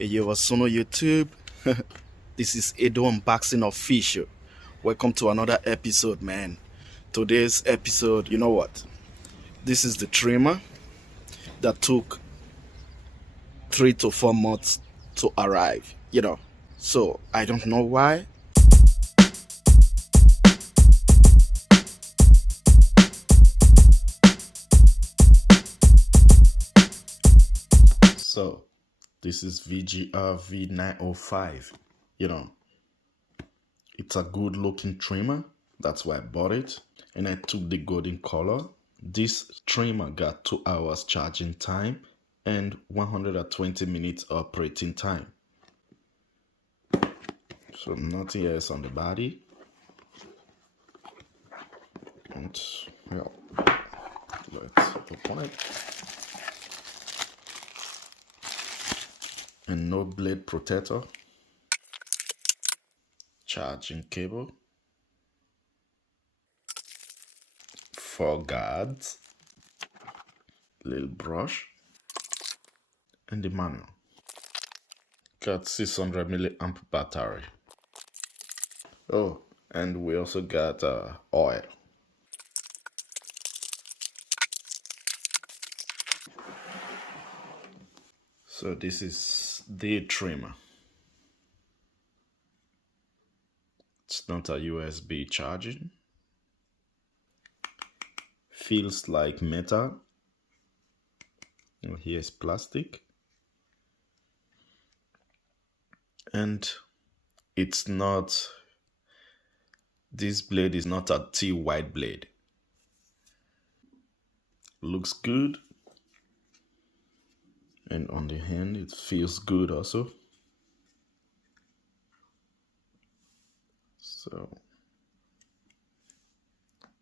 Hey, yo, Asuno YouTube. This is Edo Unboxing Official. Welcome to another episode, man. Today's episode, you know what? This is the trimmer that took 3 to 4 months to arrive, So, I don't know why. So, this is VGR V905. It's a good looking trimmer. That's why I bought it. And I took the golden color. This trimmer got 2 hours charging time and 120 minutes operating time. So nothing else on the body. And let's open it. And no blade protector. Charging cable. 4 guards. Little brush. And the manual. Got 600 milliamp battery. Oh, and we also got oil. So this is the trimmer. It's not a USB charging. Feels like metal. Here's plastic. And it's not, this blade is not a T-white blade. Looks good. And on the hand, it feels good also. So,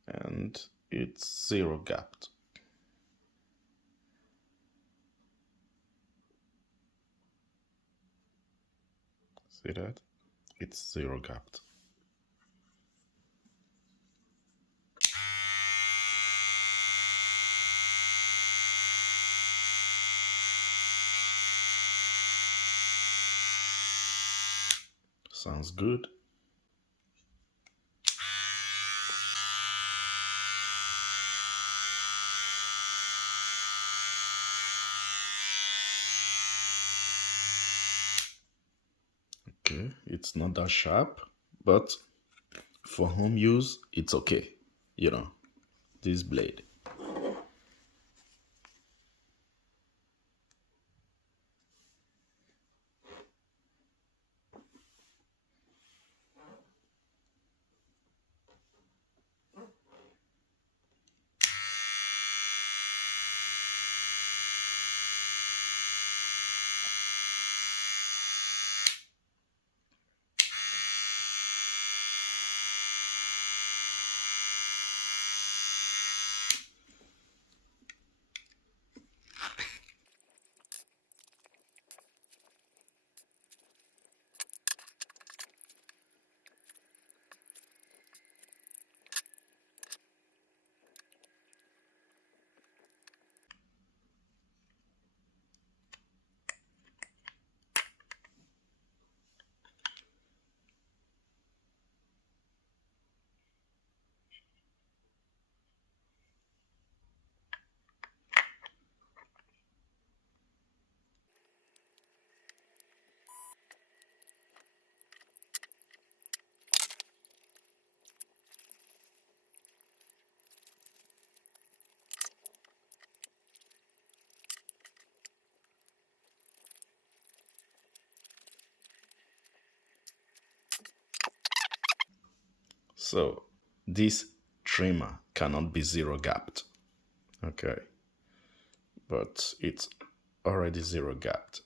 and it's zero gapped. See that? It's zero gapped. Sounds good. Okay, it's not that sharp, but for home use, it's okay. This blade. So this trimmer cannot be zero gapped. Okay. But it's already zero gapped,